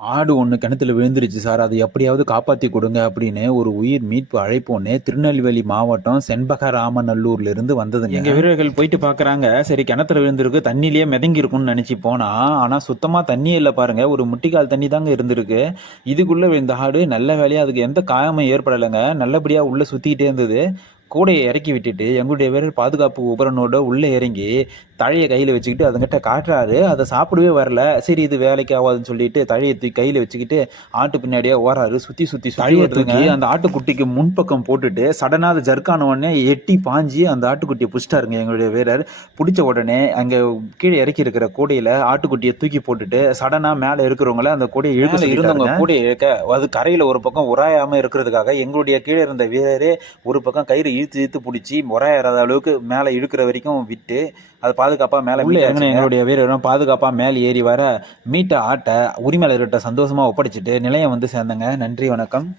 ஆடு ஒன்று கிணத்துல விழுந்துருச்சு சார். அதை எப்படியாவது காப்பாற்றி கொடுங்க அப்படின்னு ஒரு உயிர் மீட்பு அழைப்பு ஒன்று திருநெல்வேலி மாவட்டம் செண்பக ராமநல்லூர்லேருந்து வந்ததுங்க. எங்கள் வீரர்கள் போயிட்டு பார்க்குறாங்க சரி கிணத்துல விழுந்திருக்கு. தண்ணியிலேயே மிதங்கி இருக்கும்னு நினச்சி போனால் ஆனால் சுத்தமாக தண்ணியே இல்லை பாருங்க. ஒரு முட்டிக்கால் தண்ணி தாங்க இருந்திருக்கு. இதுக்குள்ளே விழுந்த ஆடு நல்ல வேலையாக அதுக்கு எந்த காயமும் ஏற்படலைங்க. நல்லபடியாக உள்ளே சுற்றிக்கிட்டே இருந்தது. கூடையை இறக்கி விட்டுட்டு எங்களுடைய வீரர் பாதுகாப்பு உபரனோட உள்ளே இறங்கி தழையை கையில் வச்சுக்கிட்டு அதுங்கிட்ட காட்டுறாரு. அதை சாப்பிடவே வரல. சரி இது வேலைக்கு ஆகாதுன்னு சொல்லிட்டு தழையை தூக்கி கையில் வச்சுக்கிட்டு ஆட்டு பின்னாடியே ஓராரு சுற்றி சுற்றி தழையை தூக்கி அந்த ஆட்டுக்குட்டிக்கு முன்பக்கம் போட்டுட்டு சடனாக அது ஜர்க்கான உடனே எட்டி பாஞ்சி அந்த ஆட்டுக்குட்டியை பிடிச்சிட்டாருங்க எங்களுடைய வீரர். பிடிச்ச உடனே அங்கே கீழே இறக்கி இருக்கிற கூடையில் ஆட்டுக்குட்டியை தூக்கி போட்டுட்டு சடனாக மேலே இருக்கிறவங்கள அந்த கூடையை இழுக்க இருந்தவங்க கூடையை இழுக்க அது கரையில் ஒரு பக்கம் உராயாமல் இருக்கிறதுக்காக எங்களுடைய கீழே இருந்த வீரரே ஒரு பக்கம் கயிறு இழுத்து இழுத்து பிடிச்சி உராயிறாத அளவுக்கு மேலே இழுக்கிற வரைக்கும் விட்டு அது பாதுகாப்பாக மேலே உள்ளே இறங்கின எங்களுடைய வீரரும் பாதுகாப்பாக மேலே ஏறி வர மீட்ட ஆட்டை உரிமையாளர்கிட்ட சந்தோஷமாக ஒப்படைச்சிட்டு நிலையம் வந்து சேர்ந்தங்க. நன்றி வணக்கம்.